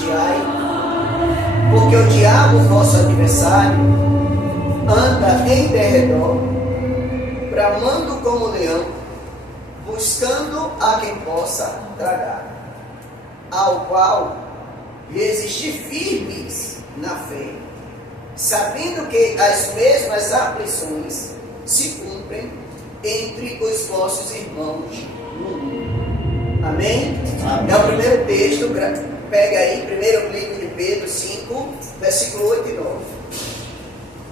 vigiai, porque o diabo, vosso adversário, anda em derredor, bramando como leão, buscando a quem possa tragar, ao qual resistir firmes na fé, sabendo que as mesmas aflições se cumprem entre os vossos irmãos no mundo. Amém? Amém. É o primeiro texto, pega aí, primeiro livro de Pedro 5, versículo 8 e 9.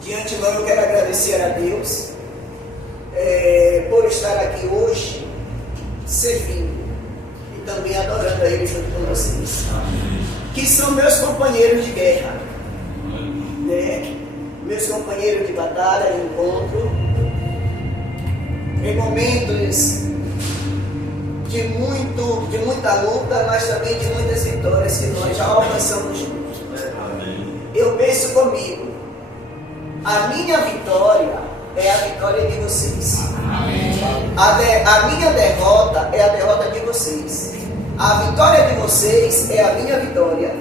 De antemão eu quero agradecer a Deus por estar aqui hoje, servindo e também adorando a Ele junto com vocês, que são meus companheiros de guerra, né? Meus companheiros de batalha, de encontro, em momentos de muita luta, mas também de muitas vitórias que nós já alcançamos juntos. Eu penso comigo, a minha vitória é a vitória de vocês. A minha derrota é a derrota de vocês. A vitória de vocês é a minha vitória.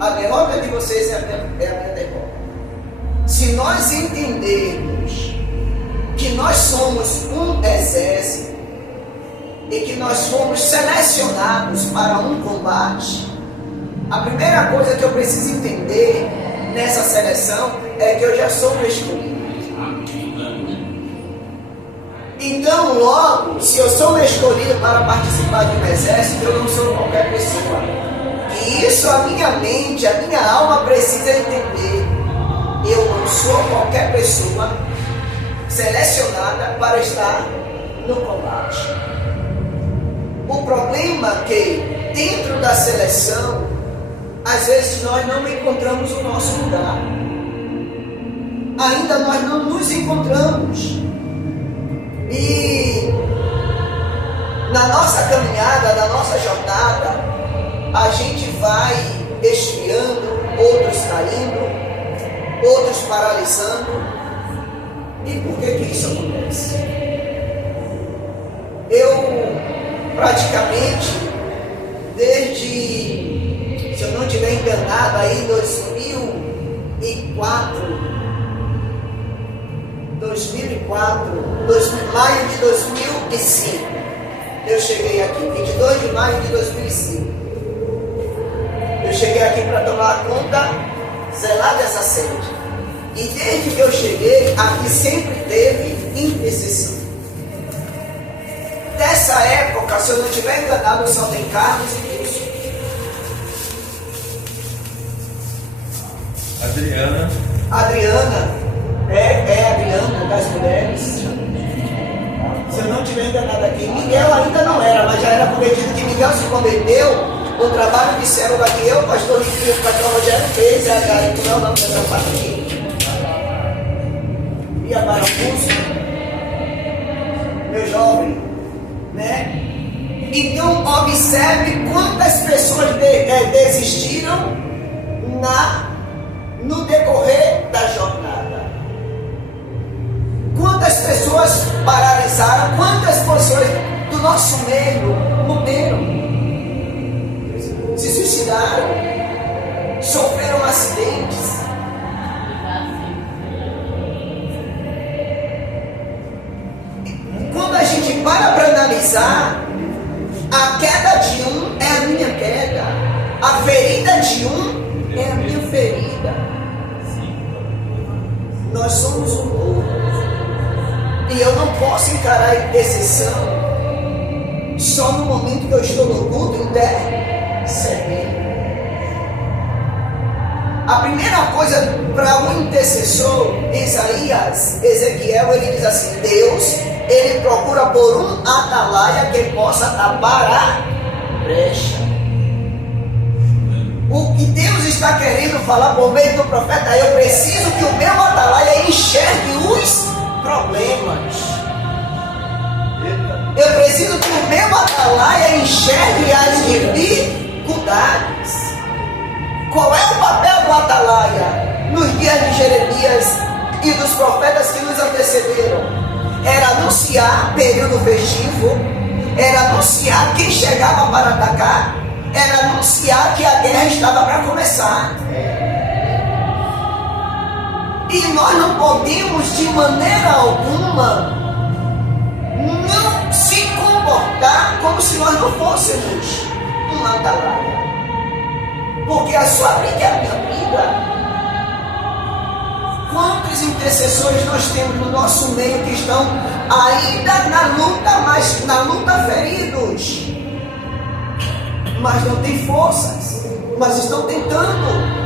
A derrota de vocês é a minha derrota. Se nós entendermos que nós somos um exército e que nós fomos selecionados para um combate, a primeira coisa que eu preciso entender nessa seleção é que eu já sou um escolhido. Então, logo, se eu sou um escolhido para participar de um exército, eu não sou qualquer pessoa. E isso a minha mente, a minha alma precisa entender. Eu não sou qualquer pessoa selecionada para estar no combate. O problema é que dentro da seleção, às vezes nós não encontramos o nosso lugar. Ainda nós não nos encontramos. E na nossa caminhada, na nossa jornada, a gente vai esfriando, outros caindo, outros paralisando. E por que isso acontece? Eu praticamente, desde, se eu não estiver enganado, aí 2004, maio de 2005, eu cheguei aqui, 22 de maio de 2005. Eu cheguei aqui para tomar conta, zelar dessa sede. E desde que eu cheguei, aqui sempre teve intercessão. Dessa época, se eu não estiver enganado, só tem Carlos e Wilson. Adriana, Adriana das mulheres. Se eu não estiver enganado aqui, Miguel ainda não era, mas já era prometido que Miguel se converteu. O trabalho de célula que eu, pastor Rico e o pastor Rogério fez, como é o nome dessa parte aqui? E a Maracuça, meu jovem, né? Então, observe quantas pessoas desistiram no decorrer da jornada. Quantas pessoas paralisaram, quantas pessoas do nosso meio morreram, se suicidaram, sofreram acidentes. Quando a gente para analisar, a queda de um é a minha queda, a ferida de um é a minha ferida. Nós somos um povo, e eu não posso encarar a intercessão só no momento que eu estou no culto intercedendo. A primeira coisa para um intercessor, Ezequiel, ele diz assim: Deus, ele procura por um atalaia que possa tapar a brecha. O que Deus está querendo falar por meio do profeta: eu preciso que o meu atalaia enxergue os problemas. Eu preciso que o meu atalaia enxergue as dificuldades. Qual é o papel do atalaia nos dias de Jeremias e dos profetas que nos antecederam? Era anunciar período festivo, era anunciar quem chegava para atacar, era anunciar que a guerra estava para começar. E nós não podemos de maneira alguma não se comportar como se nós não fôssemos uma atalaia. Porque a sua briga é a minha briga. Quantos intercessores nós temos no nosso meio que estão ainda na luta, mas na luta feridos, mas não têm forças, mas estão tentando.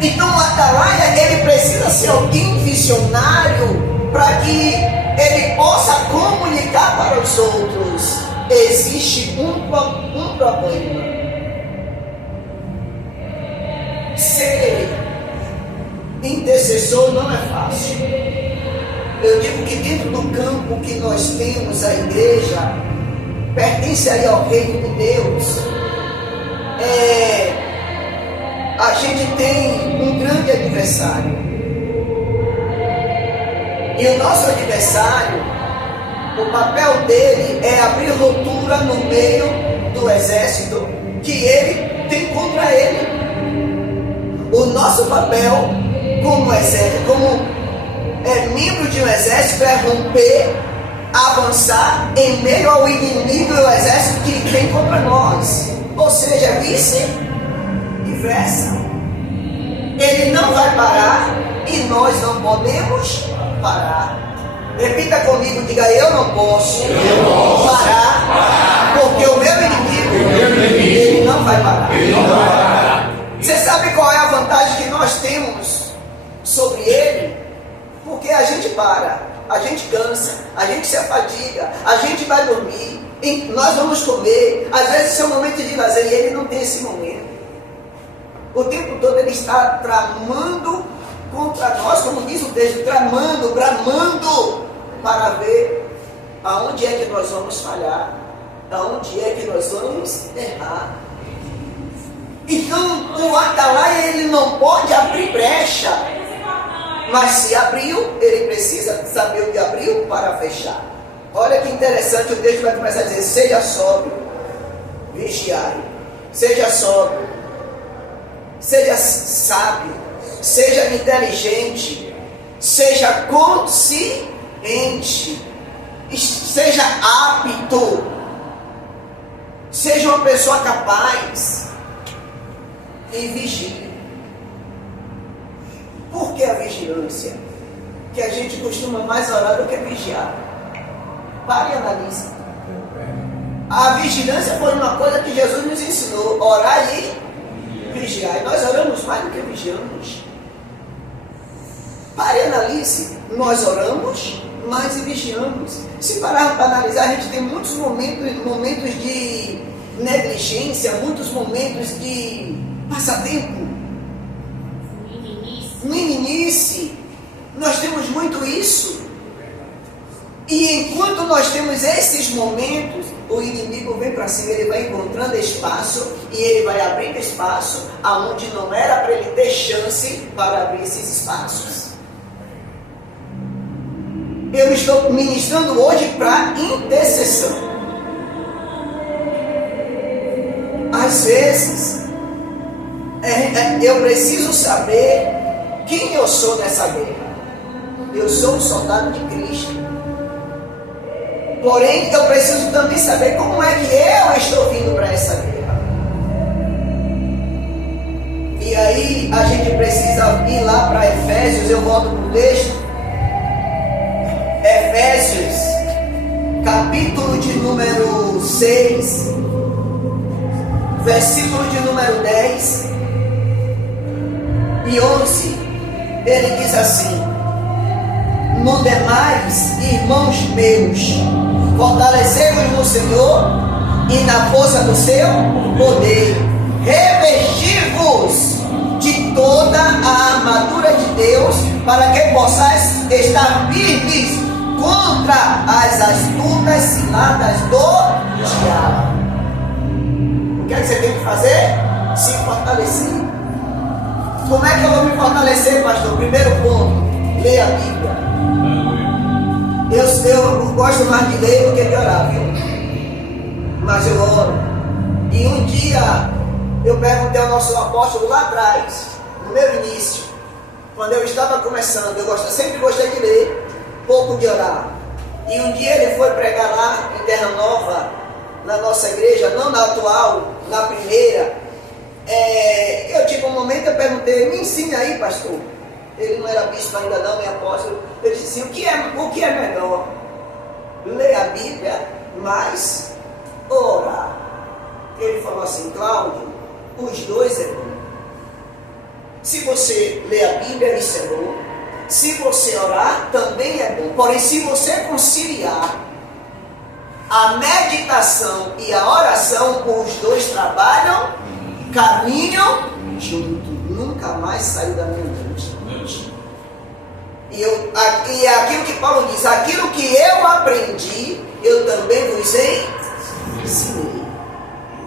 Então o atalaia, ele precisa ser alguém visionário para que ele possa comunicar para os outros. Existe um problema. Ser intercessor não é fácil. Eu digo que dentro do campo que nós temos, a igreja pertence aí ao reino de Deus. A gente tem um grande adversário. E o nosso adversário, o papel dele é abrir ruptura no meio do exército que ele tem contra ele. O nosso papel como exército, como membro de um exército, é romper, avançar em meio ao inimigo e ao exército que vem contra nós. Ou seja, vice-versa. Ele não vai parar e nós não podemos parar. Repita comigo, diga: eu não posso parar, porque o meu inimigo, ele não vai parar. Você sabe qual é a vantagem que nós temos sobre ele? Porque a gente para, a gente cansa, a gente se afadiga, a gente vai dormir, nós vamos comer, às vezes é um momento de lazer e ele não tem esse momento. O tempo todo ele está tramando contra nós, como diz o texto, bramando, para ver aonde é que nós vamos falhar, aonde é que nós vamos errar. Então o atalaia, ele não pode abrir brecha, mas se abriu, ele precisa saber o que abriu para fechar. Olha que interessante, o texto vai começar a dizer: seja sóbrio, vigiai, seja sóbrio, seja sábio, seja inteligente, seja consciente, seja apto, seja uma pessoa capaz e vigie. Por que a vigilância? Que a gente costuma mais orar do que vigiar. Pare e analise. A vigilância foi uma coisa que Jesus nos ensinou: orar e vigiar. E nós oramos mais do que vigiamos. Pare e analise. Nós oramos mais e vigiamos. Se pararmos para analisar, a gente tem muitos momentos de negligência, muitos momentos de passatempo, meninice. Nós temos muito isso. E enquanto nós temos esses momentos, o inimigo vem para cima, ele vai encontrando espaço e ele vai abrindo espaço aonde não era para ele ter chance para abrir esses espaços. Eu estou ministrando hoje para intercessão. Às vezes eu preciso saber quem eu sou nessa guerra. Eu sou um soldado de Cristo. Porém, eu preciso também saber como é que eu estou vindo para essa guerra. E aí a gente precisa ir lá para Efésios. Eu volto para o texto. Efésios, capítulo de número 6, versículo de número 10 e 11. Ele diz assim: no demais, irmãos meus, fortalecei-vos no Senhor e na força do seu poder, revesti-vos de toda a armadura de Deus, para que possais estar firmes contra as astutas ciladas do diabo. O que é que você tem que fazer? Se fortalecer. Como é que eu vou me fortalecer, pastor? Primeiro ponto: leia a Bíblia. Eu gosto mais de ler do que de orar, viu? Mas eu oro. E um dia eu perguntei ao nosso apóstolo lá atrás, no meu início, quando eu estava começando, sempre gostei de ler, pouco de orar. E um dia ele foi pregar lá em Terra Nova, na nossa igreja, não na atual, na primeira. Eu tive um momento, eu perguntei, me ensine aí, pastor. Ele não era bispo ainda não, nem apóstolo. Eu disse assim, o que é melhor? Ler a Bíblia, mas orar. Ele falou assim, Cláudio, os dois é bom. Se você ler a Bíblia, isso é bom. Se você orar, também é bom. Porém, se você conciliar a meditação e a oração, os dois trabalham, caminham junto. Nunca mais saiu da minha mente. E é aquilo que Paulo diz, aquilo que eu aprendi, eu também vos ensinei.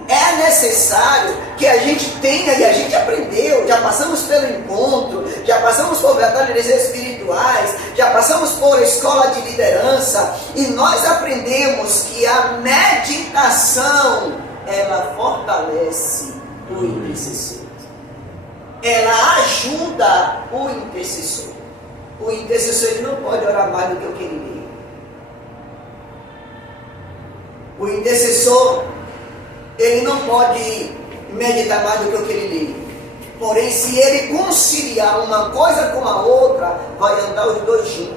É necessário que a gente tenha, e a gente aprendeu, já passamos pelo encontro, já passamos por batalhas espirituais, já passamos por escola de liderança, e nós aprendemos que a meditação, ela fortalece o intercessor. Ela ajuda o intercessor. O intercessor ele não pode orar mais do que o que ele lê. O intercessor ele não pode meditar mais do que o que ele lê. Porém, se ele conciliar uma coisa com a outra, vai andar os dois juntos.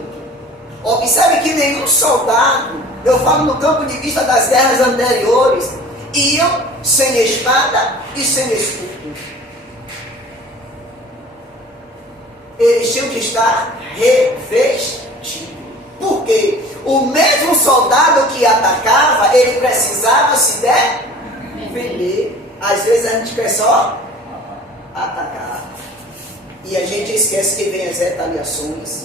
Observe que nenhum soldado, eu falo no campo de vista das guerras anteriores, iam sem espada e sem escudo. Eles tinham que estar revestidos. Por quê? O mesmo soldado que atacava, ele precisava se defender. Às vezes a gente quer só atacar. E a gente esquece que vem as retaliações.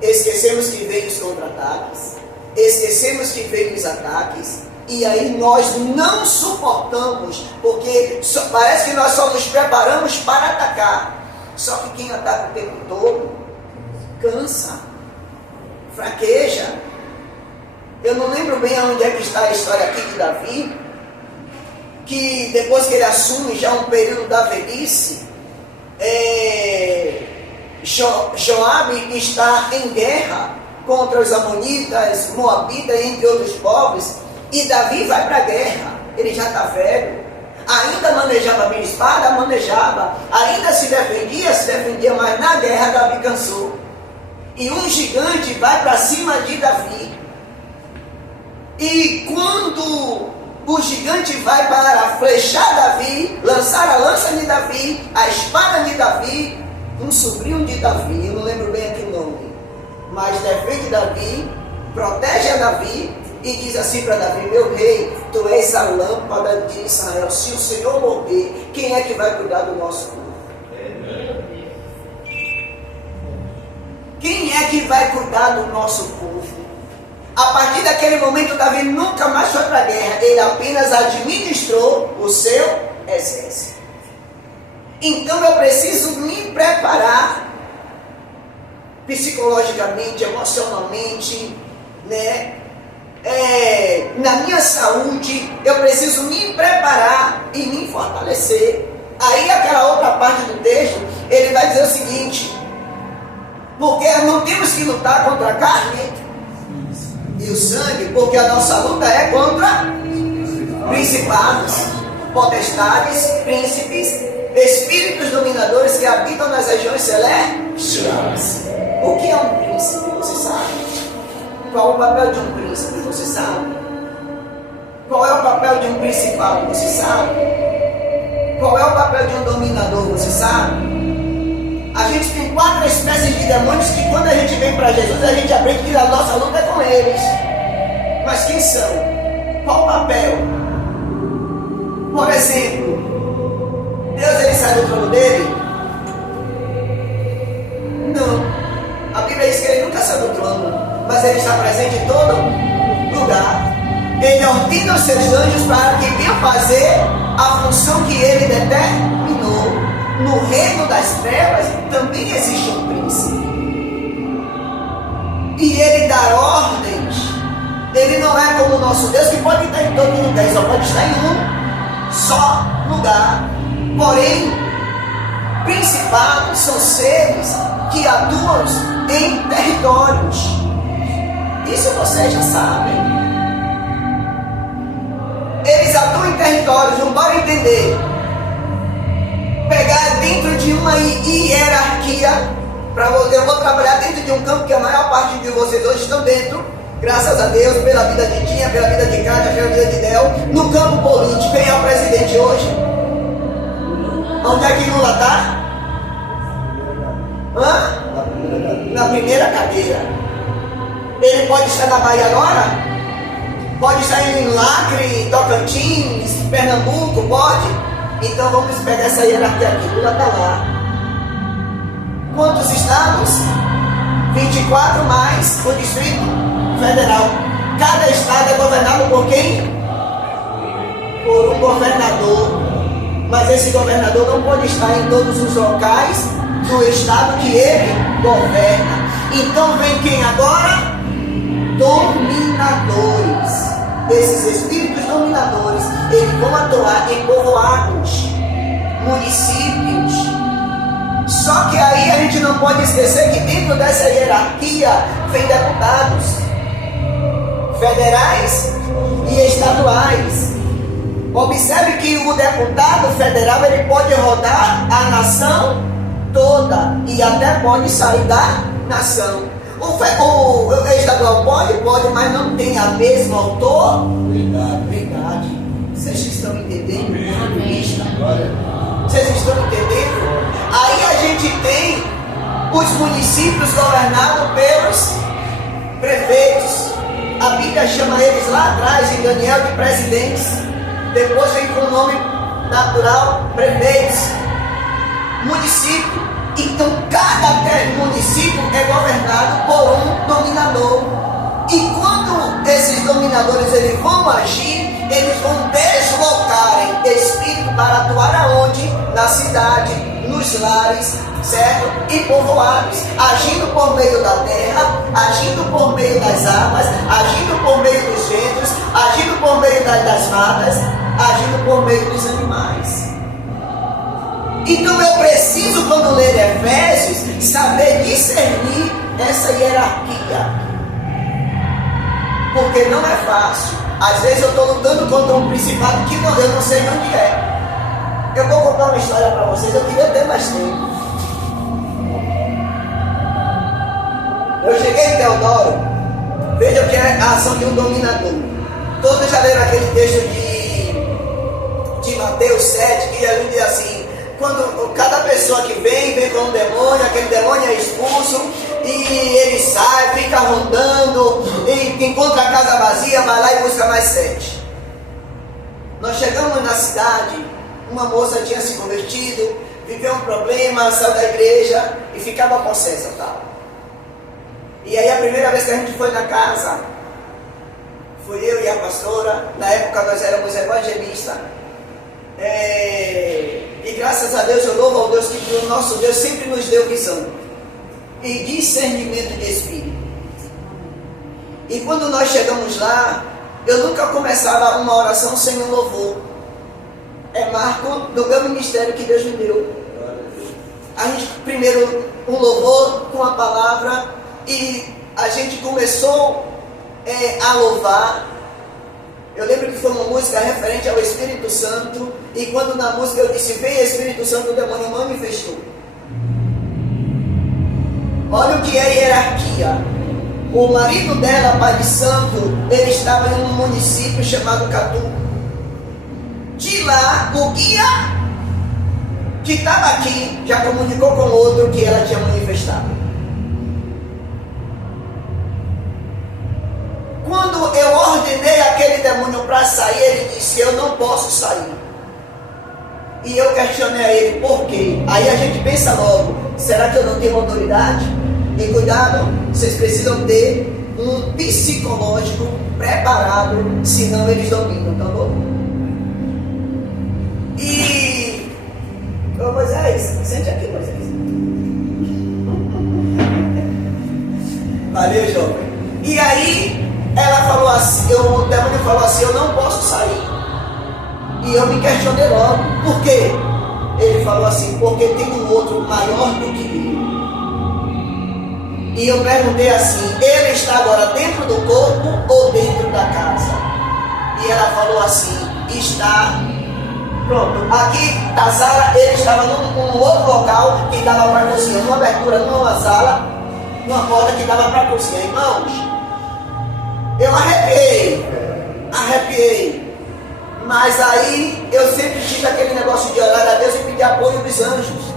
Esquecemos que vem os contra-ataques. Esquecemos que vem os ataques. E aí nós não suportamos, porque parece que nós só nos preparamos para atacar. Só que quem ataca o tempo todo cansa, fraqueja. Eu não lembro bem onde é que está a história aqui de Davi, que depois que ele assume já um período da velhice, Joabe está em guerra contra os amonitas, moabitas, entre outros povos, e Davi vai para a guerra. Ele já está velho. Ainda manejava bem a espada, manejava. Ainda se defendia, mas na guerra Davi cansou. E um gigante vai para cima de Davi. E quando o gigante vai para flechar Davi, lançar a lança de Davi, a espada de Davi, um sobrinho de Davi, eu não lembro bem aqui o nome, mas defende Davi, protege a Davi, e diz assim para Davi, meu rei, tu és a lâmpada de Israel. Se o Senhor morrer, quem é que vai cuidar do nosso povo? Quem é que vai cuidar do nosso povo? A partir daquele momento, Davi nunca mais foi para a guerra. Ele apenas administrou o seu exército. Então eu preciso me preparar psicologicamente, emocionalmente, né? Na minha saúde, eu preciso me preparar e me fortalecer. Aí aquela outra parte do texto, ele vai dizer o seguinte, porque não temos que lutar contra a carne e o sangue, porque a nossa luta é contra principados, potestades, príncipes, espíritos dominadores que habitam nas regiões celestiais. O que é um príncipe, você sabe? Qual o papel de um príncipe, você sabe? Qual é o papel de um principado, você sabe? Qual é o papel de um dominador, você sabe? A gente tem 4 espécies de demônios que quando a gente vem para Jesus, a gente aprende que a nossa luta é com eles. Mas quem são? Qual o papel? Por exemplo, Deus ele sai do trono dele? Não. A Bíblia diz que ele nunca sai do trono, mas ele está presente em todo lugar. Ele ordena os seus anjos para que venham fazer a função que ele determinou. No reino das trevas também existe um príncipe. E ele dá ordens. Ele não é como o nosso Deus que pode estar em todo lugar, ele só pode estar em um só lugar. Porém, principados são seres que atuam em territórios. Isso vocês já sabem. Eles atuam em territórios, não bora entender. Pegar dentro de uma hierarquia. Eu vou trabalhar dentro de um campo que a maior parte de vocês hoje estão dentro. Graças a Deus, pela vida de Tinha, pela vida de Cátia, pela vida de Del. No campo político, quem é o presidente hoje? Onde é que Lula está? Na primeira cadeira. Ele pode estar na Bahia agora? Pode estar em Acre, Tocantins, Pernambuco? Pode? Então vamos pegar essa hierarquia aqui. Lula está lá. Quantos estados? 24 mais o Distrito Federal. Cada estado é governado por quem? Por um governador. Mas esse governador não pode estar em todos os locais do estado que ele governa. Então vem quem agora? Dominadores. Esses espíritos dominadores, eles vão atuar em povoados, municípios. Só que aí a gente não pode esquecer que dentro dessa hierarquia vem deputados federais e estaduais. Observe que o deputado federal ele pode rodar a nação toda e até pode sair da nação. O estadual pode, mas não tem a mesma autoridade. Vocês estão entendendo? Vocês estão entendendo? Aí a gente tem os municípios governados pelos prefeitos. A Bíblia chama eles lá atrás, em Daniel, de presidentes. Depois vem com o nome natural, prefeitos. Município. Então cada município é governado por um dominador. E quando esses dominadores eles vão agir, eles vão deslocarem espírito para atuar aonde? Na cidade, nos lares, certo? E povoados, agindo por meio da terra, agindo por meio das águas, agindo por meio dos ventos, agindo por meio das matas, agindo por meio dos animais. Então eu preciso, quando ler Efésios, saber discernir essa hierarquia. Porque não é fácil. Às vezes eu estou lutando contra um principado que eu não sei onde é. Eu vou contar uma história para vocês, eu queria ter mais tempo. Eu cheguei em Teodoro, veja o que é a ação de um dominador. Todos já leram aquele texto de Mateus 7, que ali diz assim: quando cada pessoa que vem com um demônio, aquele demônio é expulso e ele sai, fica rondando, e encontra a casa vazia, vai lá e busca mais 7. Nós chegamos na cidade, uma moça tinha se convertido, viveu um problema, saiu da igreja e ficava possessa, tal. E aí a primeira vez que a gente foi na casa, fui eu e a pastora. Na época nós éramos evangelistas. E graças a Deus, eu louvo ao Deus que o nosso Deus sempre nos deu visão e discernimento de espírito. E quando nós chegamos lá, eu nunca começava uma oração sem um louvor. É marco do meu ministério que Deus me deu. A gente primeiro um louvor com a palavra, e a gente começou a louvar. Eu lembro que foi uma música referente ao Espírito Santo, e quando na música eu disse: vem Espírito Santo, o demônio manifestou. Olha o que é hierarquia. O marido dela, pai de santo, ele estava em um município chamado Catu. De lá, o guia que estava aqui já comunicou com o outro que ela tinha manifestado. Quando eu ordenei aquele demônio para sair, ele disse: eu não posso sair. E eu questionei a ele: por quê? Aí a gente pensa logo: será que eu não tenho autoridade? E cuidado, vocês precisam ter um psicológico preparado, senão eles dominam, tá bom? E... ô Moisés, sente aqui, Moisés. Valeu, jovem. E aí ela falou assim, o demônio falou assim: eu não posso sair. E eu me questionei logo, por quê? Ele falou assim, porque tem um outro maior do que ele. E eu perguntei assim, ele está agora dentro do corpo ou dentro da casa? E ela falou assim, está. Pronto, aqui na sala ele estava num outro local que dava para a cozinha, numa abertura, numa sala, numa porta que dava para a cozinha. Irmãos, eu arrepiei. Mas aí eu sempre tive aquele negócio de orar a Deus e pedir apoio dos anjos.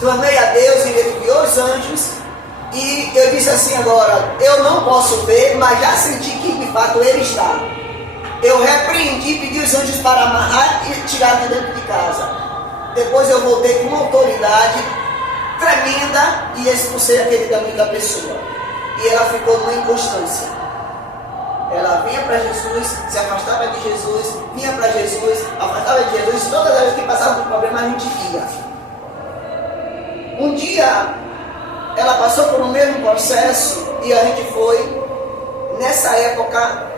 Clamei a Deus e ele enviou os anjos. E eu disse assim agora, eu não posso ver, mas já senti que de fato ele está. Eu repreendi, pedi os anjos para amarrar e tirar de dentro de casa. Depois eu voltei com uma autoridade tremenda e expulsei aquele caminho da pessoa. E ela ficou numa inconstância. Ela vinha para Jesus, se afastava de Jesus, vinha para Jesus, afastava de Jesus. Todas as vezes que passava por problema a gente ia. Um dia ela passou por um mesmo processo e a gente foi. Nessa época,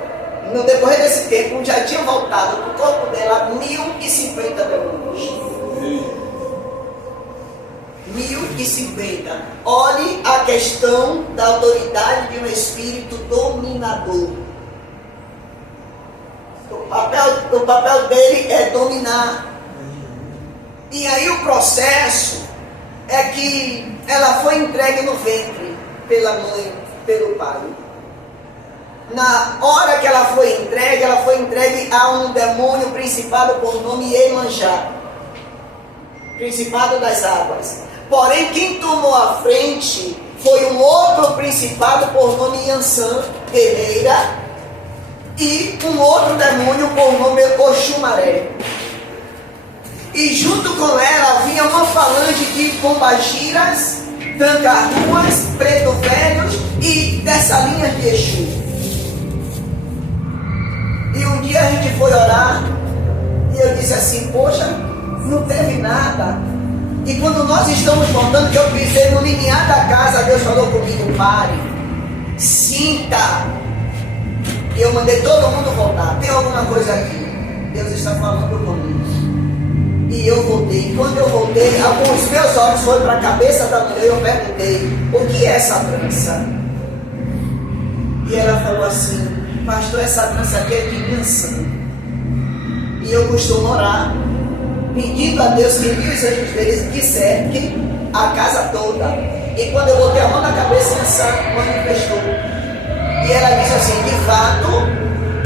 no decorrer desse tempo, já tinha voltado para o corpo dela 1050 demônios. 1050. Olhe a questão da autoridade de um espírito dominador. O papel dele é dominar. E aí o processo é que ela foi entregue no ventre pela mãe, pelo pai. Na hora que ela foi entregue a um demônio principado por nome Iemanjá, principado das águas. Porém, quem tomou a frente foi um outro principado por nome Yansan, guerreira, e um outro demônio por nome Oxumaré. E junto com ela vinha uma falange de pombagiras, tranca-ruas, preto velhos e dessa linha de Exu. E um dia a gente foi orar e eu disse assim, poxa, não teve nada. E quando nós estamos voltando, que eu pisei no limiar da casa, Deus falou comigo, pare, sinta. E eu mandei todo mundo voltar. Tem alguma coisa aqui? Deus está falando comigo. E eu voltei. Quando eu voltei, os meus olhos foram para a cabeça da mulher. Eu perguntei, o que é essa trança? E ela falou assim, pastor, essa trança aqui é de Yansan. E eu costumo orar, pedindo a Deus que envie os anjos deles que cerquem a casa toda. E quando eu botei a mão na cabeça, Yansan manifestou. E ela disse assim, de fato,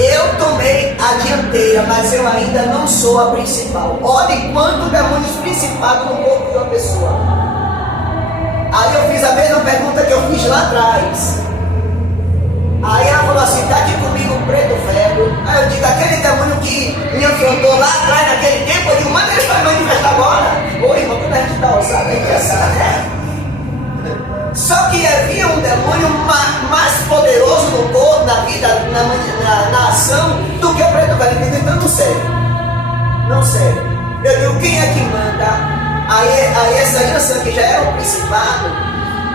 eu tomei a dianteira, mas eu ainda não sou a principal. Olhe quanto demônios principados no corpo de uma pessoa. Aí eu fiz a mesma pergunta que eu fiz lá atrás. Aí ela falou assim, está aqui comigo o preto velho. Aí eu digo, aquele demônio que me afrontou lá atrás, naquele tempo, eu digo, manda ele para manifestar agora. Ô irmão, quando a gente está ousado, a gente já sabe, né? Só que havia um demônio mais poderoso no corpo, na vida, na ação, do que o preto velho. Então não sei. Não sei. Eu digo, quem é que manda? Aí essa Yansan, que já era o principado,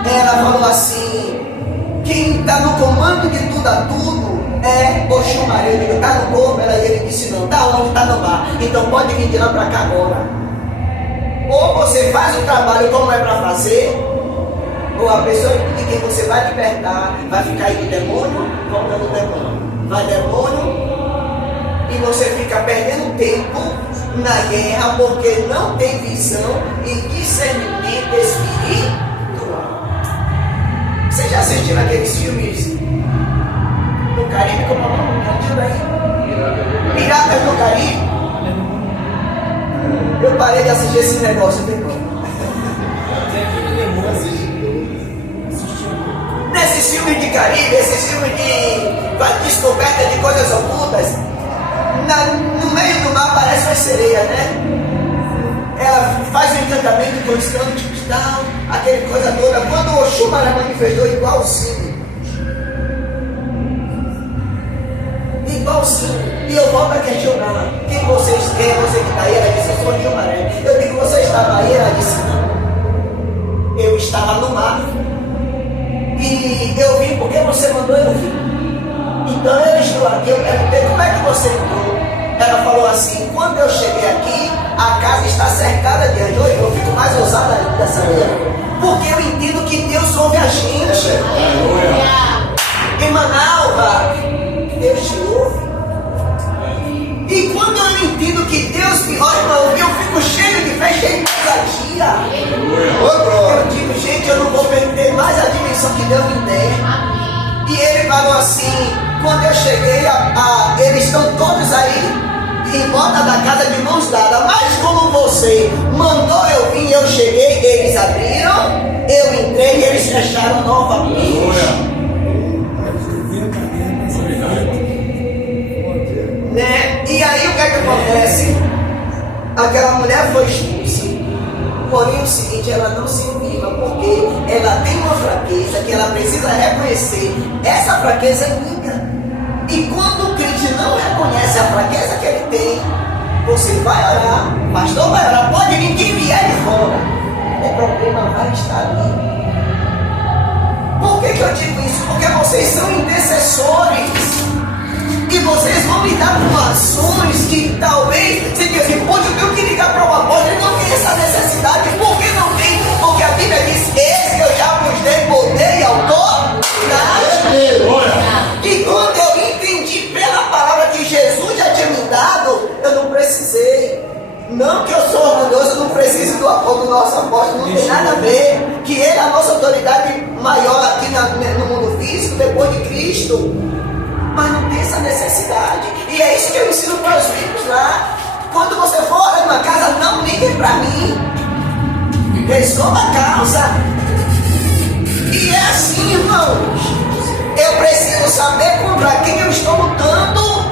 ela falou assim, quem está no comando de tudo a tudo é Oxumaré. Eu digo, está no corpo? Ele disse, não. Está onde? Está no mar. Então pode vir de lá para cá agora. Ou você faz o trabalho como é para fazer, ou a pessoa de quem você vai libertar vai ficar aí de demônio, volta no demônio. Vai demônio e você fica perdendo tempo na guerra porque não tem visão e discernimento espiritual. Você já assistiu aqueles filmes no Caribe? Como é o nome? Piratas do Caribe? Eu parei de assistir esse negócio depois. Nesses filmes de Caribe, esses filmes de descoberta de coisas ocultas, no meio do mar parece uma sereia, né? Ela faz um encantamento constante, tal, aquele coisa toda. Quando o Oxumaré manifestou, igualzinho. Igualzinho. E eu volto a questionar: quem você que está aí? Ela disse: eu sou Oxumaré. Eu digo: você estava aí? Ela disse: não. Eu estava no mar. E eu vim porque você mandou eu vir. Então eu estou aqui. Eu perguntei: como é que você entrou? Ela falou assim: quando eu cheguei aqui, a casa está cercada de anjos. Eu fico mais ousada dessa mulher, porque eu entendo que Deus ouve a gente. Em Manaus, Deus te ouve. E quando eu entendo que Deus me ouve, eu fico cheio de fé, cheio de ousadia. Eu digo, gente, eu não vou perder mais a dimensão que Deus me der. E ele falou assim: quando eu cheguei, eles estão todos aí em volta da casa de mãos dadas, mas como você mandou eu vir, eu cheguei, eles abriram, eu entrei e eles fecharam novamente. Né? E aí o que é que acontece? Aquela mulher foi expulsa. Porém o seguinte, ela não se anima, porque ela tem uma fraqueza que ela precisa reconhecer. Essa fraqueza é minha. E quando o crente não reconhece a fraqueza que ele tem, você vai orar, o pastor vai orar, pode vir quem vier de fora, o problema vai estar ali. Por que eu digo isso? Porque vocês são intercessores. E vocês vão lidar com ações que talvez você diga assim: poxa, eu tenho que ligar para o apóstolo, ele não tem essa necessidade. Por que não tem? Porque a Bíblia diz: esse eu já vos dei poder e autoridade. E quando eu entendi pela palavra que Jesus já tinha me dado, eu não precisei. Não que eu sou orgulhoso, eu não preciso do apoio do nosso apóstolo, não tem nada a ver. Que ele é a nossa autoridade maior aqui no mundo físico, depois de Cristo. Mas não tem essa necessidade. E é isso que eu ensino para os filhos lá. Quando você for orar numa casa, não ligue para mim. Resolva a causa. E é assim, irmãos. Eu preciso saber contra quem eu estou lutando.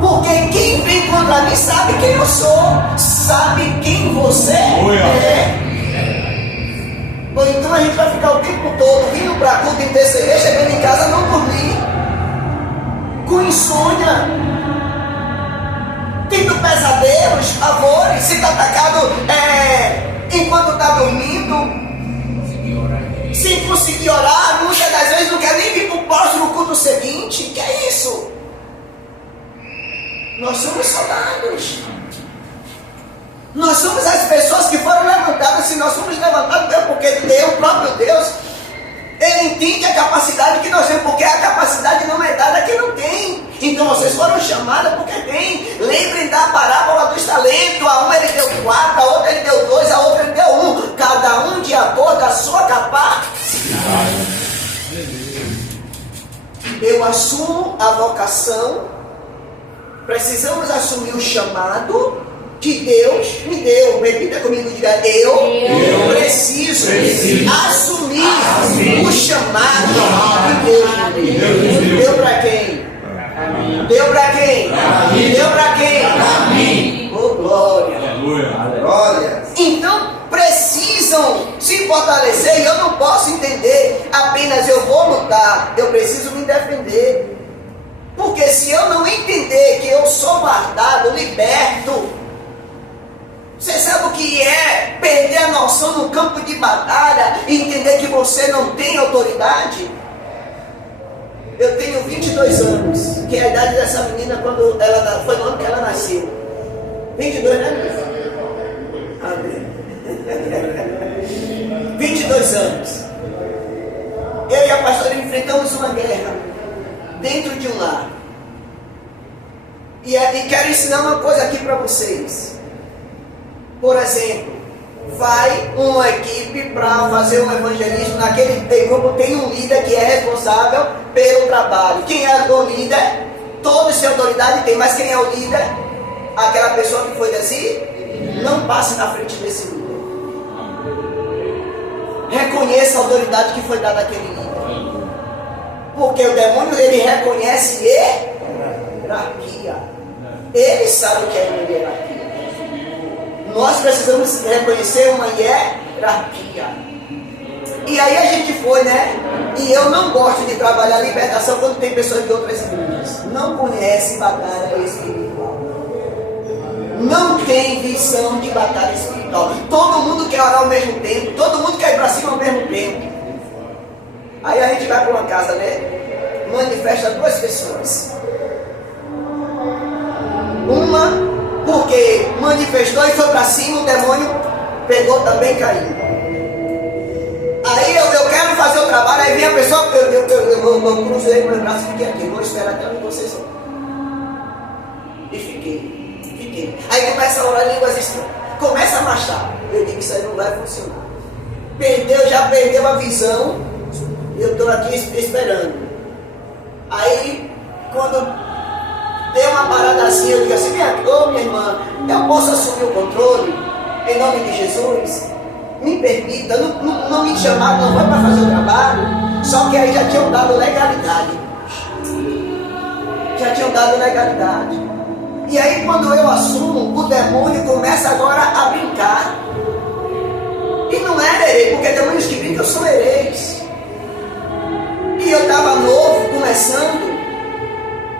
Porque quem vem contra mim sabe quem eu sou. Sabe quem você é. Ou então a gente vai ficar o tempo todo vindo para culto, interceder, chegando em casa não dormir, com insônia, tendo pesadelos, pavores, sendo atacado enquanto está dormindo, sem conseguir orar, muitas das vezes não quer nem vir para o próximo culto seguinte. Que é isso? Nós somos soldados. Nós somos as pessoas que foram levantadas. Se nós somos levantados, é porque Deus, o próprio Deus, Ele entende a capacidade que nós temos, porque a capacidade não é dada a quem não tem. Então vocês foram chamados porque tem. Lembrem da parábola dos talentos. A uma ele deu 4, a outra ele deu 2, a outra ele deu 1. Cada um de acordo com a sua capacidade. Eu assumo a vocação. Precisamos assumir o chamado que Deus me deu. Repita comigo, diga: eu preciso assumir o chamado que Deus me deu. Deu para quem? Deu para quem? Deu para quem? Oh, glória. Glória. Então precisam se fortalecer. E eu não posso entender apenas eu vou lutar. Eu preciso me defender. Porque se eu não entender que eu sou guardado, liberto, você sabe o que é perder a noção no campo de batalha e entender que você não tem autoridade? Eu tenho 22 anos, que é a idade dessa menina quando ela foi no ano que ela nasceu. 22, né, menina? Amém. 22 anos. Eu e a pastora enfrentamos uma guerra dentro de um lar. E quero ensinar uma coisa aqui para vocês. Por exemplo, vai uma equipe para fazer um evangelismo. Naquele grupo tem um líder que é responsável pelo trabalho. Quem é o líder? Todos têm autoridade, tem, mas quem é o líder? Aquela pessoa que foi assim, não passe na frente desse líder. Reconheça a autoridade que foi dada àquele líder. Porque o demônio, ele reconhece hierarquia. Ele sabe o que é hierarquia. Nós precisamos reconhecer uma hierarquia. E aí a gente foi, né? E eu não gosto de trabalhar libertação quando tem pessoas de outras igrejas. Não conhece batalha espiritual. Não tem visão de batalha espiritual. Todo mundo quer orar ao mesmo tempo. Todo mundo quer ir para cima ao mesmo tempo. Aí a gente vai para uma casa, né? Manifesta 2 pessoas. Uma, porque manifestou e foi para cima, o demônio pegou também e caiu. Aí eu quero fazer o trabalho, aí vem a pessoa, eu cruzei meu braço e fiquei aqui, vou esperar até onde vocês vão. E fiquei. Aí começa a orar línguas estranhas, começa a marchar. Eu digo, isso aí não vai funcionar. Já perdeu a visão, eu estou aqui esperando. Aí, quando deu uma parada assim, eu digo assim, minha irmã, eu posso assumir o controle, em nome de Jesus? Me permita, não me chamaram, não foi para fazer o trabalho, só que aí já tinham dado legalidade. E aí quando eu assumo, o demônio começa agora a brincar. E não era herege, porque demônios que brincam são hereges. E eu estava novo, começando,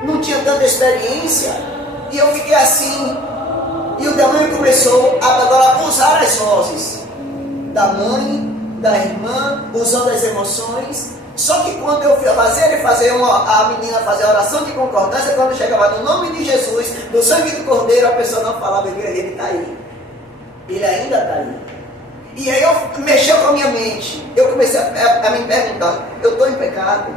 não tinha tanta experiência, e eu fiquei assim, e o demônio começou agora a usar as vozes da mãe, da irmã, usando as emoções. Só que quando eu fazia a menina fazer a oração de concordância, quando chegava no nome de Jesus, no sangue do Cordeiro, a pessoa não falava, ele está aí, ele ainda está aí. E aí mexeu com a minha mente, eu comecei a me perguntar, eu estou em pecado?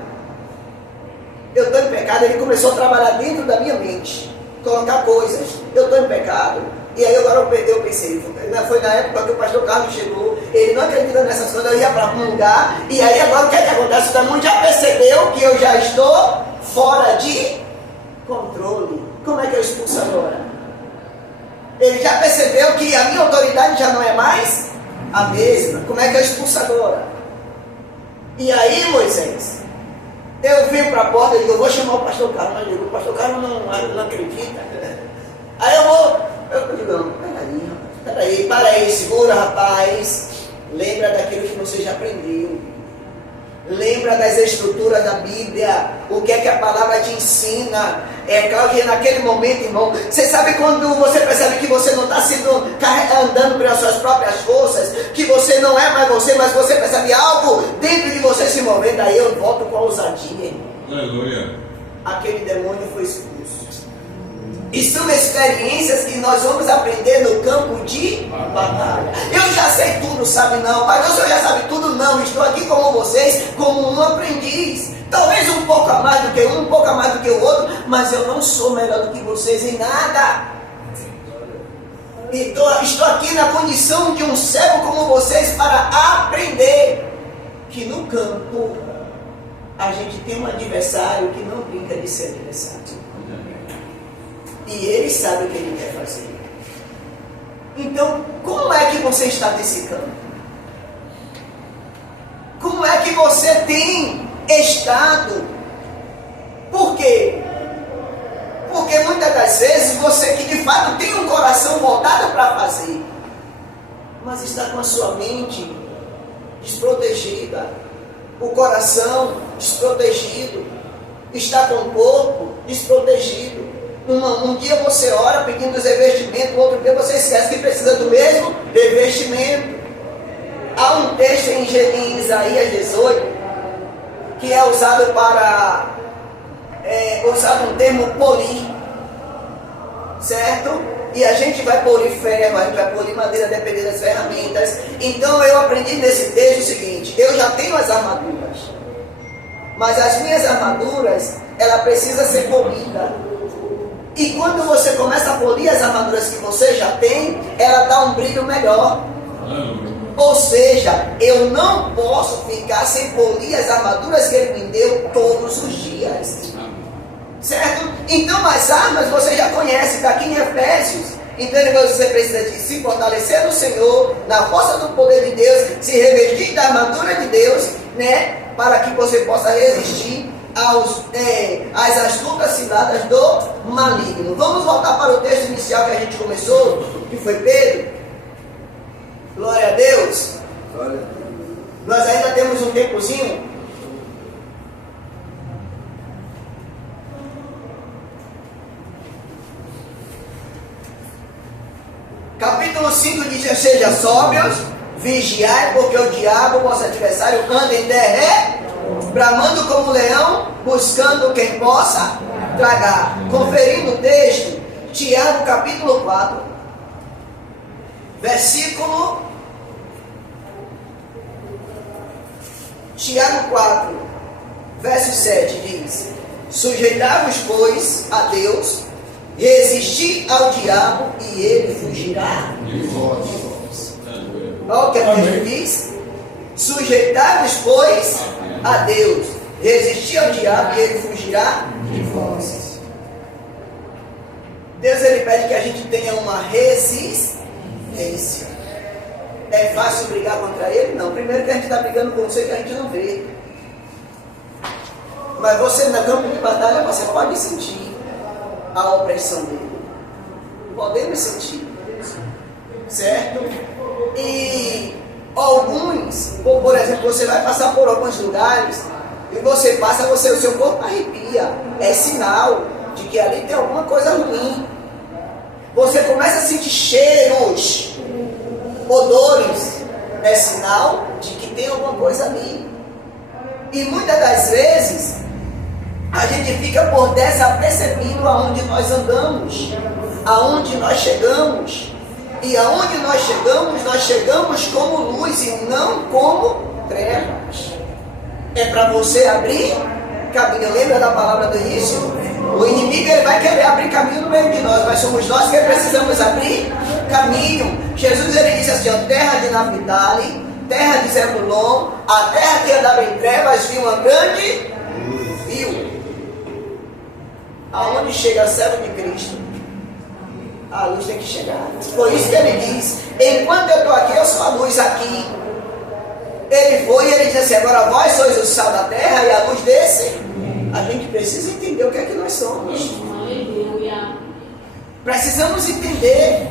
Ele começou a trabalhar dentro da minha mente, colocar coisas, eu estou em pecado. E aí agora eu pensei, foi na época que o pastor Carlos chegou, ele não acredita nessas coisas, eu ia para algum lugar, e aí agora o que é que acontece? O demônio já percebeu que eu já estou fora de controle. Como é que eu expulso agora? Ele já percebeu que a minha autoridade já não é mais a mesma. Como é que eu expulso agora? E aí, Moisés, eu vim para a porta e digo, eu vou chamar o pastor Carlos, mas o pastor Carlos não acredita. Aí eu digo, não, peraí, para aí, segura, rapaz. Lembra daquilo que você já aprendeu. Lembra das estruturas da Bíblia. O que é que a palavra te ensina. É claro que naquele momento, irmão, você sabe quando você percebe que você não está andando pelas suas próprias forças, que você não é mais você, mas você percebe algo dentro de você se movendo. Aí eu volto com a ousadia, irmão. Aleluia. Aquele demônio foi expulso. E são experiências que nós vamos aprender no campo de batalha. Eu já sei tudo, sabe não? Mas o senhor já sabe tudo, não. Estou aqui como vocês, como um aprendiz. Talvez um pouco a mais do que um pouco a mais do que o outro, mas eu não sou melhor do que vocês em nada. Estou aqui na condição de um servo como vocês para aprender que no campo a gente tem um adversário que não brinca de ser adversário. E ele sabe o que ele quer fazer. Então, como é que você está nesse campo? Como é que você tem estado? Por quê? Porque muitas das vezes você que de fato tem um coração voltado para fazer, mas está com a sua mente desprotegida, o coração desprotegido, está com o corpo desprotegido. Um dia você ora pedindo os revestimentos, outro dia você esquece que precisa do mesmo revestimento. Há um texto em Isaías 18 que é usado para usado um termo polir, certo? E a gente vai polir ferro, a gente vai polir madeira, dependendo das ferramentas. Então eu aprendi nesse texto o seguinte: eu já tenho as armaduras, mas as minhas armaduras, ela precisa ser polida. E quando você começa a polir as armaduras que você já tem, ela dá um brilho melhor. Ou seja, eu não posso ficar sem polir as armaduras que ele me deu todos os dias. Certo? Então as armas você já conhece, está aqui em Efésios. Então você precisa de se fortalecer no Senhor, na força do poder de Deus, se revestir da armadura de Deus, né? Para que você possa resistir às astutas ciladas do maligno. Vamos voltar para o texto inicial que a gente começou, que foi Pedro. Glória a Deus. Glória a Deus. Nós ainda temos um tempozinho. Capítulo 5 diz: seja sóbrios, vigiai, porque o diabo, vosso adversário, anda em derré, bramando como leão, buscando quem possa tragar. Conferindo o texto, Tiago capítulo 4, versículo... Tiago 4, verso 7 diz: sujeitai-vos, pois, a Deus, resisti ao diabo e ele fugirá de vós. Olha o que a Bíblia diz: sujeitai-vos, pois, a Deus, resisti ao diabo e ele fugirá de vós. Deus, ele pede que a gente tenha uma resistência. É fácil brigar contra ele? Não. Primeiro que a gente está brigando com você que a gente não vê. Mas você, no campo de batalha, você pode sentir a opressão dele. Podemos sentir. Certo? E alguns, por exemplo, você vai passar por alguns lugares e você passa, o seu corpo arrepia. É sinal de que ali tem alguma coisa ruim. Você começa a sentir cheiros, odores, é sinal de que tem alguma coisa ali. E muitas das vezes a gente fica por desapercebido aonde nós andamos, aonde nós chegamos. E aonde nós chegamos como luz e não como trevas. É para você abrir caminho. Lembra da palavra do início? O inimigo, ele vai querer abrir caminho no meio de nós, mas somos nós que precisamos abrir caminho. Jesus, ele disse assim, ó, terra de Naphtali, terra de Zebulon, a terra que andava em trevas viu uma grande viu. Aonde chega a serva de Cristo, a luz tem que chegar. Por isso que ele diz, enquanto eu estou aqui, eu sou a luz aqui. Ele foi e ele disse assim, agora vós sois o sal da terra e a luz desse. A gente precisa entender o que é que nós somos. Precisamos entender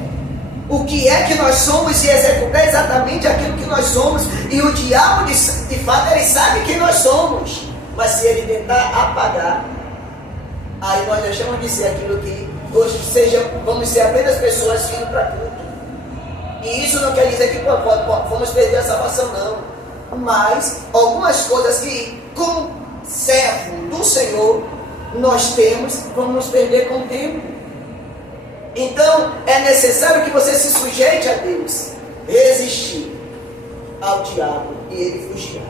o que é que nós somos e executar exatamente aquilo que nós somos. E o diabo, de fato, ele sabe quem nós somos. Mas se ele tentar apagar, aí nós deixamos de ser aquilo que hoje vamos ser apenas pessoas vindo para culto. E isso não quer dizer que vamos perder a salvação, não. Mas algumas coisas que, como servo do Senhor, nós vamos nos perder com o tempo. Então é necessário que você se sujeite a Deus, resistir ao diabo e ele fugirá,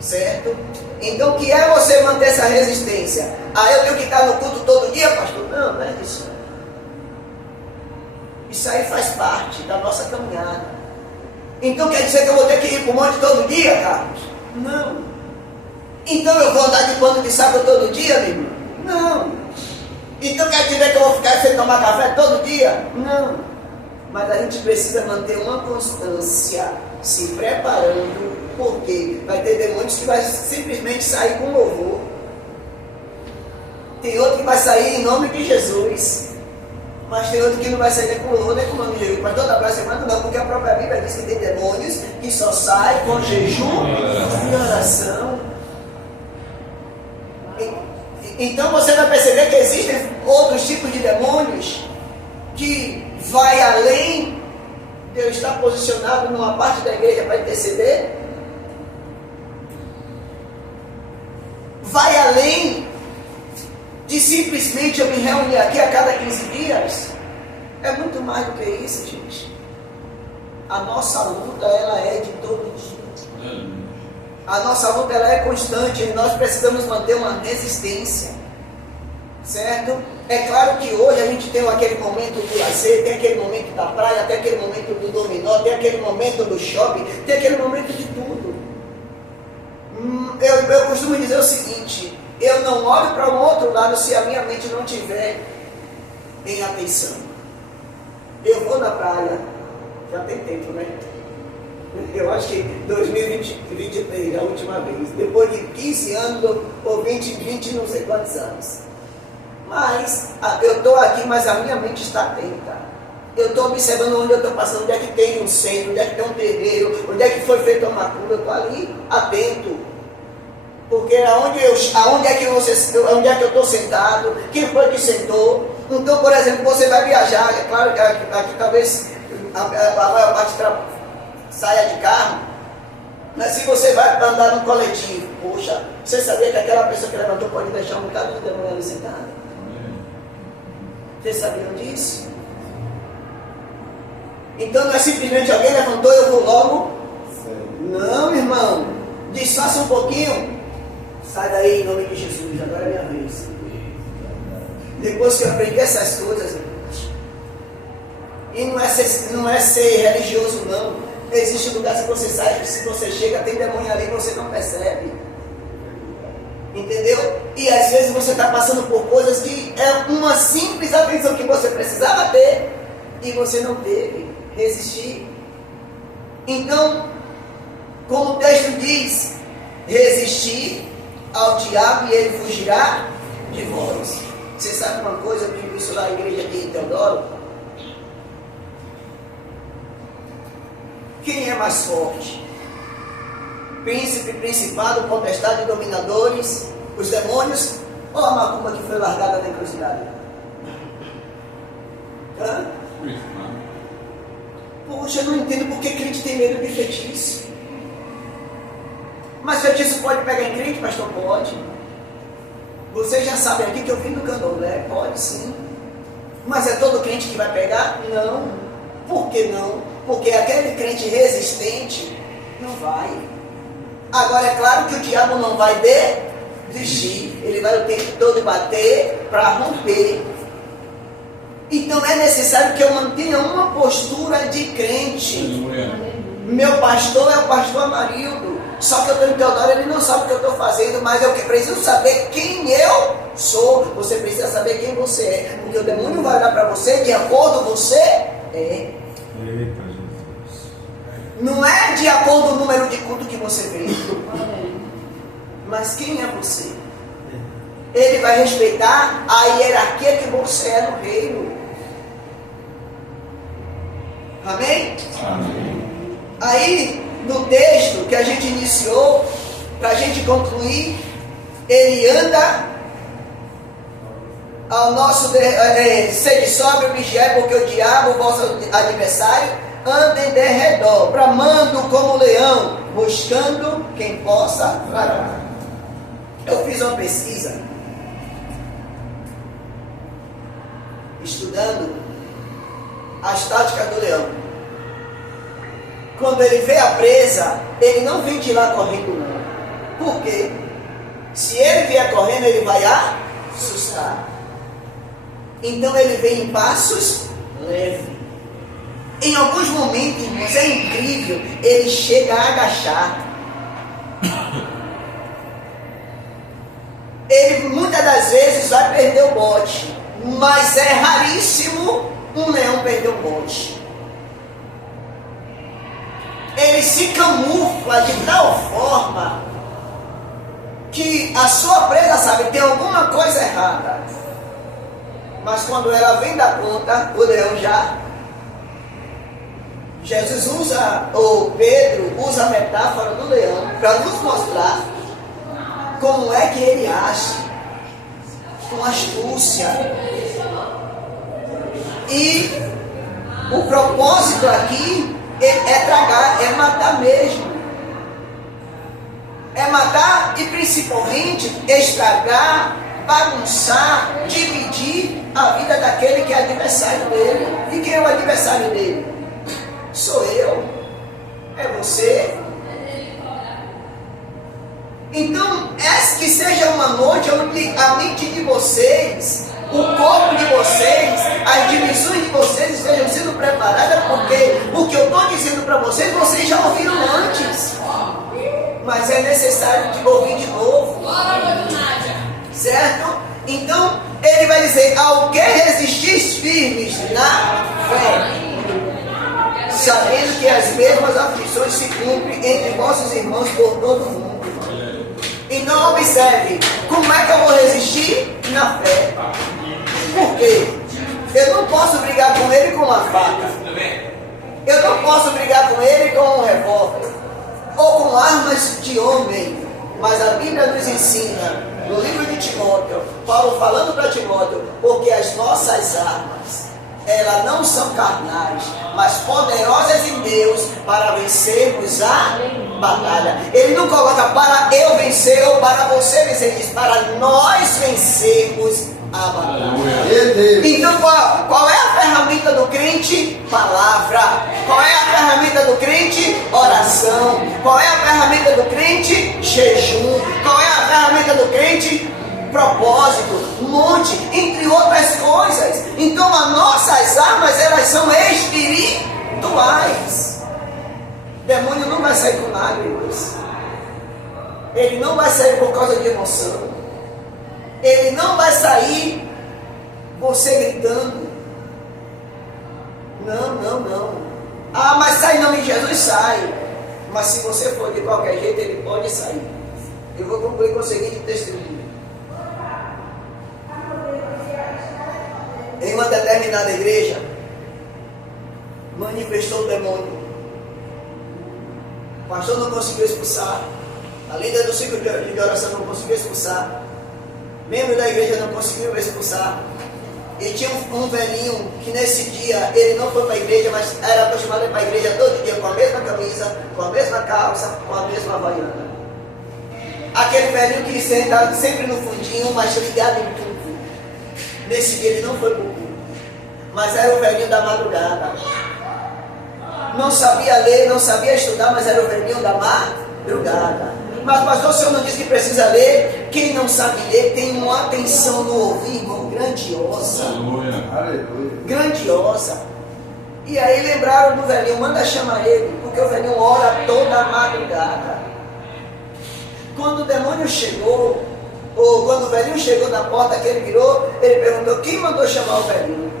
certo? Então o que é você manter essa resistência? Eu tenho que estar no culto todo dia, pastor? Não é isso. Isso aí faz parte da nossa caminhada. Então quer dizer que eu vou ter que ir para o monte todo dia, Carlos? Não. Então eu vou andar de pano de saco todo dia, meu irmão? Não. Então quer dizer que eu vou ficar sem tomar café todo dia? Não. Mas a gente precisa manter uma constância, se preparando, porque vai ter demônios que vai simplesmente sair com louvor. Tem outro que vai sair em nome de Jesus. Mas tem outro que não vai sair nem com louvor, nem com o nome de Jesus. Mas toda vez semana não, porque a própria Bíblia diz que tem demônios que só saem com jejum e oração. Então você vai perceber que existem outros tipos de demônios que vai além de eu estar posicionado numa parte da igreja para interceder. Vai além de simplesmente eu me reunir aqui a cada 15 dias. É muito mais do que isso, gente. A nossa luta, ela é de todo dia. A nossa luta, ela é constante e nós precisamos manter uma resistência, certo? É claro que hoje a gente tem aquele momento do lazer, tem aquele momento da praia, tem aquele momento do dominó, tem aquele momento do shopping, tem aquele momento de tudo. Eu costumo dizer o seguinte, eu não olho para o outro lado se a minha mente não estiver em atenção. Eu vou na praia, já tem tempo, né? Eu acho que 2023, a última vez, depois de 15 anos ou 20 não sei quantos anos. Mas eu estou aqui, mas a minha mente está atenta. Eu estou observando onde eu estou passando, onde é que tem um centro, onde é que tem um terreiro, onde é que foi feita uma macumba. Eu estou ali atento. Porque onde é que eu estou sentado, quem foi que sentou. Então, por exemplo, você vai viajar, é claro que aqui talvez a maior parte saia de carro, mas se você vai andar num coletivo, poxa, você sabia que aquela pessoa que levantou pode deixar um bocado de demônio ali sentado? Vocês sabiam disso? Então não é simplesmente alguém levantou e eu vou logo. Não, irmão. Disfarça um pouquinho. Sai daí em nome de Jesus, agora é minha vez. Depois que eu aprendi essas coisas, e não é ser religioso, não. Existe lugar que você sai, se você chega, tem demônio ali e você não percebe. Entendeu? E às vezes você está passando por coisas que é uma simples atenção que você precisava ter e você não teve. Resistir. Então, como o texto diz, resistir ao diabo e ele fugirá de vós. Você sabe uma coisa, eu digo isso lá na igreja de Teodoro? Quem é mais forte? Príncipe, principado, potestade, dominadores, os demônios ou a macumba que foi largada na encruzilhada? Hã? Poxa, eu não entendo por que crente tem medo de feitiço. Mas feitiço pode pegar em crente, pastor? Pode. Vocês já sabem aqui que eu vim do candomblé? Pode sim. Mas é todo crente que vai pegar? Não. Por que não? Porque aquele crente resistente não vai. Agora é claro que o diabo não vai desistir. Ele vai o tempo todo bater para romper. Então é necessário que eu mantenha uma postura de crente. Meu pastor é o pastor Amarildo. Só que eu estou em Teodoro, ele não sabe o que eu estou fazendo, mas eu preciso saber quem eu sou. Você precisa saber quem você é. Porque o demônio vai olhar para você de acordo com você é. Não é de acordo com o número de culto que você vem. Mas quem é você? Ele vai respeitar a hierarquia que você é no reino. Amém? Amém. Aí, no texto que a gente iniciou, para a gente concluir, ele anda ao nosso sede sóbrio, vigiai, porque o diabo, vosso adversário, anda em derredor, bramando como leão, buscando quem possa parar. Eu fiz uma pesquisa, estudando as táticas do leão. Quando ele vê a presa, ele não vem de lá correndo não. Por quê? Se ele vier correndo, ele vai assustar. Então ele vem em passos leves. Em alguns momentos, irmãos, é incrível, ele chega a agachar. Ele muitas das vezes vai perder o bote, mas é raríssimo um leão perder o bote. Ele se camufla de tal forma que a sua presa sabe, tem alguma coisa errada. Mas quando ela vem da ponta, o leão já... Jesus usa, ou Pedro usa a metáfora do leão para nos mostrar como é que ele age, com astúcia. E o propósito aqui é tragar, é matar mesmo. É matar e principalmente estragar, bagunçar, dividir a vida daquele que é adversário dele. E quem é o adversário dele? Sou eu. É você. Então, que seja uma noite onde a mente de vocês, o corpo de vocês, as dimensões de vocês estejam sendo preparadas, porque o que eu estou dizendo para vocês, vocês já ouviram antes. Mas é necessário de ouvir de novo. Certo? Então, ele vai dizer, ao que resistis firmes na fé, sabendo que as mesmas aflições se cumprem entre vossos irmãos por todo o mundo. Então, observe, como é que eu vou resistir? Na fé. Por quê? Eu não posso brigar com ele com uma faca. Eu não posso brigar com ele com um revólver. Ou com armas de homem. Mas a Bíblia nos ensina, no livro de Timóteo, Paulo falando para Timóteo, porque as nossas armas, elas não são carnais, mas poderosas em Deus para vencermos a batalha. Ele não coloca para eu vencer ou para você vencer, ele diz para nós vencermos a batalha. Então qual é a ferramenta do crente? Palavra. Qual é a ferramenta do crente? Oração. Qual é a ferramenta do crente? Jejum. Qual é a ferramenta do crente? Propósito, monte, entre outras coisas. Então as nossas armas, elas são espirituais. O demônio não vai sair com lágrimas. Ele não vai sair por causa de emoção. Ele não vai sair você gritando. Não. Ah, mas sai em nome de Jesus, sai. Mas se você for de qualquer jeito, ele pode sair. Eu vou concluir com o seguinte testemunho. Em uma determinada igreja, manifestou o demônio. O pastor não conseguiu expulsar. A líder do ciclo de oração não conseguiu expulsar. Membro da igreja não conseguiu expulsar. E tinha um velhinho que nesse dia ele não foi para a igreja, mas era acostumado a ir para a igreja todo dia com a mesma camisa, com a mesma calça, com a mesma havaiana. Aquele velhinho que senta sempre no fundinho, mas ligado em tudo. Nesse dia ele não foi para o culto, mas era o velhinho da madrugada. Não sabia ler, não sabia estudar, mas era o velhinho da madrugada. Mas pastor, o senhor não diz que precisa ler? Quem não sabe ler tem uma atenção no ouvido, irmão, grandiosa. Aleluia. Grandiosa. E aí lembraram do velhinho, manda chamar ele, porque o velhinho ora toda a madrugada. Quando o demônio chegou, ou quando o velhinho chegou na porta que ele virou, ele perguntou, quem mandou chamar o velhinho?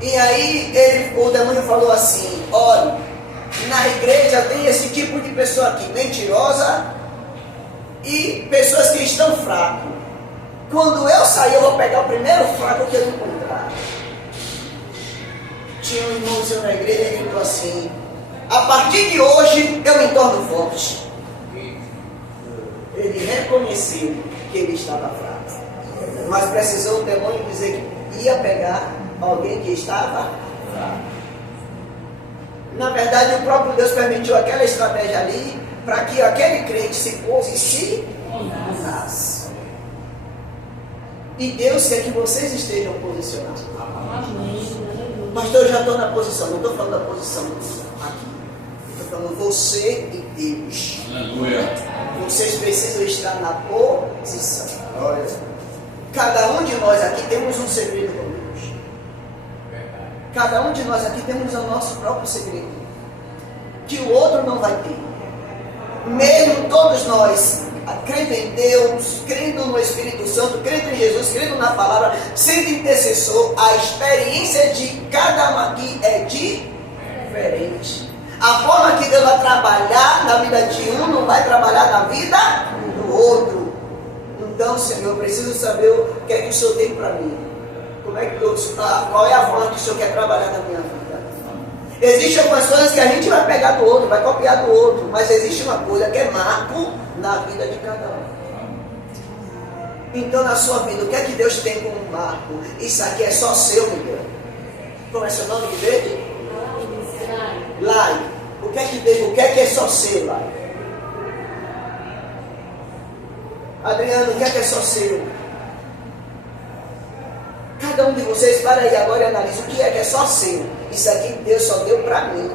E aí o demônio falou assim, olha, na igreja tem esse tipo de pessoa aqui, mentirosa e pessoas que estão fracas. Quando eu sair, eu vou pegar o primeiro fraco que eu encontrar. Tinha um irmão seu na igreja e gritou assim, a partir de hoje eu me torno forte. Ele reconheceu que ele estava fraco, mas precisou o demônio dizer que ia pegar alguém que estava fraco. Na verdade, o próprio Deus permitiu aquela estratégia ali para que aquele crente se posicionasse. E Deus quer que vocês estejam posicionados. Pastor, eu já estou na posição, não estou falando da posição aqui. Estou falando você e Deus. Vocês precisam estar na posição. Cada um de nós aqui temos um segredo com Deus. Cada um de nós aqui temos o nosso próprio segredo, que o outro não vai ter. Mesmo todos nós, crendo em Deus, crendo no Espírito Santo, crendo em Jesus, crendo na palavra, sendo intercessor, a experiência de cada um aqui é diferente. A forma que Deus vai trabalhar na vida de um não vai trabalhar na vida do outro. Então, Senhor, eu preciso saber o que é que o Senhor tem para mim. Qual é a forma que o Senhor quer trabalhar na minha vida? Existem algumas coisas que a gente vai pegar do outro, vai copiar do outro, mas existe uma coisa que é marco na vida de cada um. Então, na sua vida, o que é que Deus tem como marco? Isso aqui é só seu, Miguel. Como é seu nome de verde? Lai. O que é que é só seu, Lai? Adriano, o que é só seu? Cada um de vocês, para aí agora e analise o que é só seu. Isso aqui Deus só deu para mim.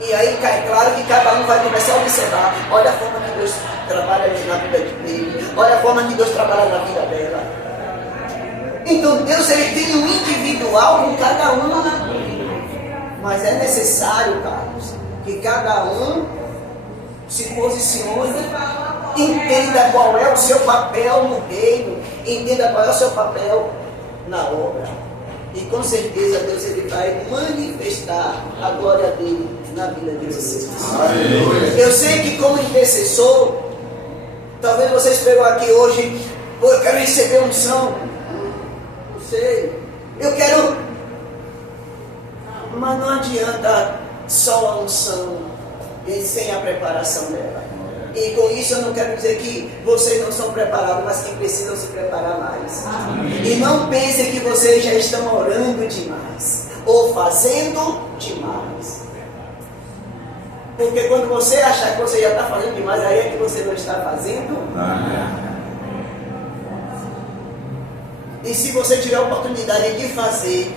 E aí cai claro que cada um vai começar a observar. Olha a forma que Deus trabalha na vida dele. Olha a forma que Deus trabalha na vida dela. Então Deus, ele tem um individual com cada um. Mas é necessário, Carlos, que cada um se posicione, entenda qual é o seu papel no reino, entenda qual é o seu papel na obra. E com certeza Deus, ele vai manifestar a glória dele na vida de vocês. Eu sei que como intercessor, talvez vocês pegam aqui hoje, eu quero receber unção. Não sei. Eu quero. Mas não adianta só a unção sem a preparação dela. E com isso eu não quero dizer que vocês não são preparados, mas que precisam se preparar mais. E não pensem que vocês já estão orando demais ou fazendo demais. Porque quando você achar que você já está fazendo demais, aí é que você não está fazendo nada. E se você tiver a oportunidade de fazer,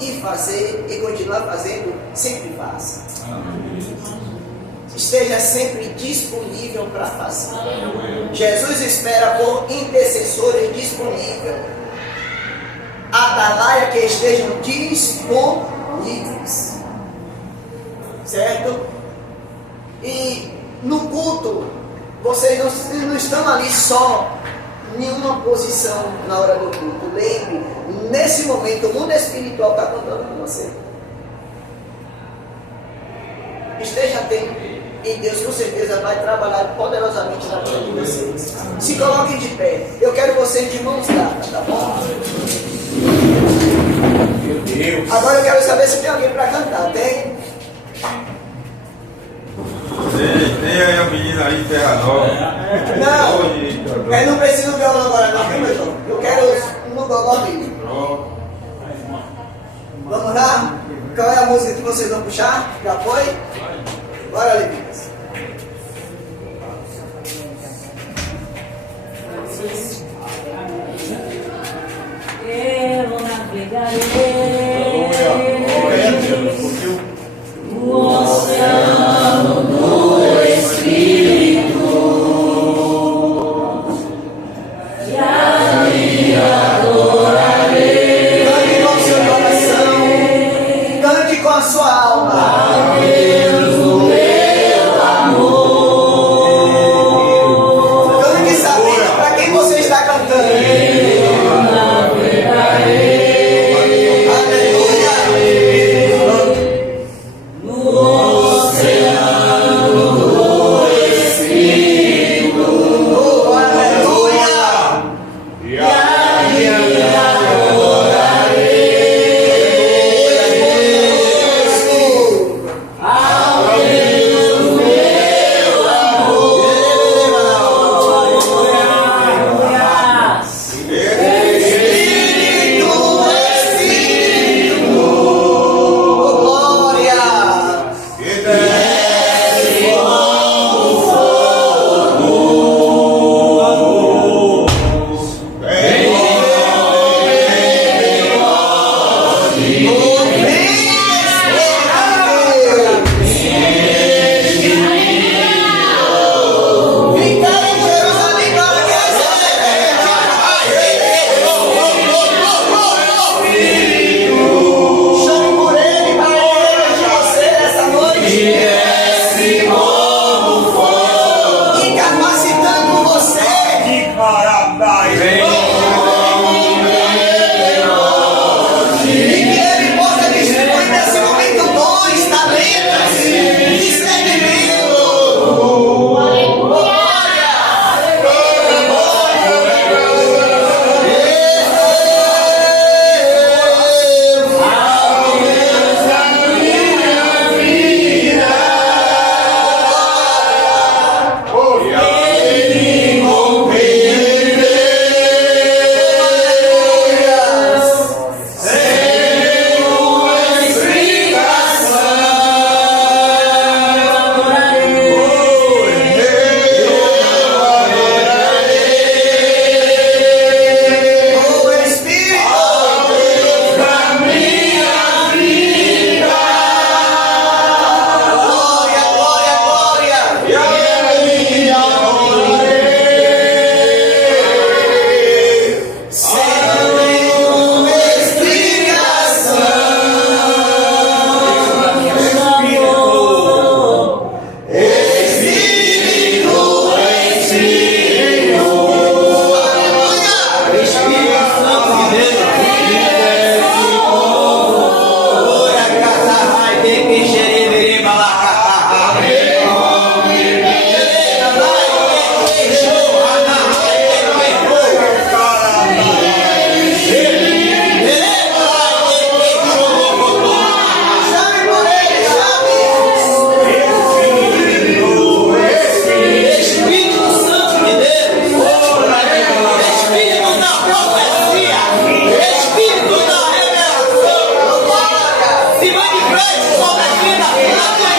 e continuar fazendo, sempre faça. Esteja sempre disponível para fazer. Jesus espera por intercessores disponíveis. Atalaia que estejam disponíveis. Certo? E no culto, vocês não estão ali só em uma posição na hora do culto. Lembre, nesse momento o mundo espiritual está contando com você. Esteja atento e Deus com certeza vai trabalhar poderosamente na vida de vocês. Se coloquem de pé. Eu quero vocês de mãos dadas, tá bom? Meu Deus. Agora eu quero saber se tem alguém para cantar. Tem? Tem aí a menina aí, Terra Nova. Não, eu não preciso do violão agora não, viu, meu irmão? Eu quero no gogó mesmo. Vamos lá? Qual é a música que vocês vão puxar? Já foi? Bora, Levitas. Eu navegarei o oceano do Espírito e ali adorarei. Cante com o seu coração, cante com a sua alma. Deus, o meu amor. Cante sabendo para quem você está cantando. Eu navegarei Aleluia. no oceano do Espírito Oh, aleluia. e ali adorarei ao Deus, o meu amor. Espírito, oh, glória. Chame por ele para ele de você essa noite. Incapacitando você. E que ele possa distribuir nesse momento dons, talentos, discernimento. O Espírito, glória, glória, glória. Sem explicação. Espírito, aleluia. Espírito Santo de Deus. Ora, catarrai, de que xereberê, balacatá. Chame por ele, chame. Espírito Santo de Deus. Espírito da profecia. Espírito da revelação. Se manifeste sobre a vida da tua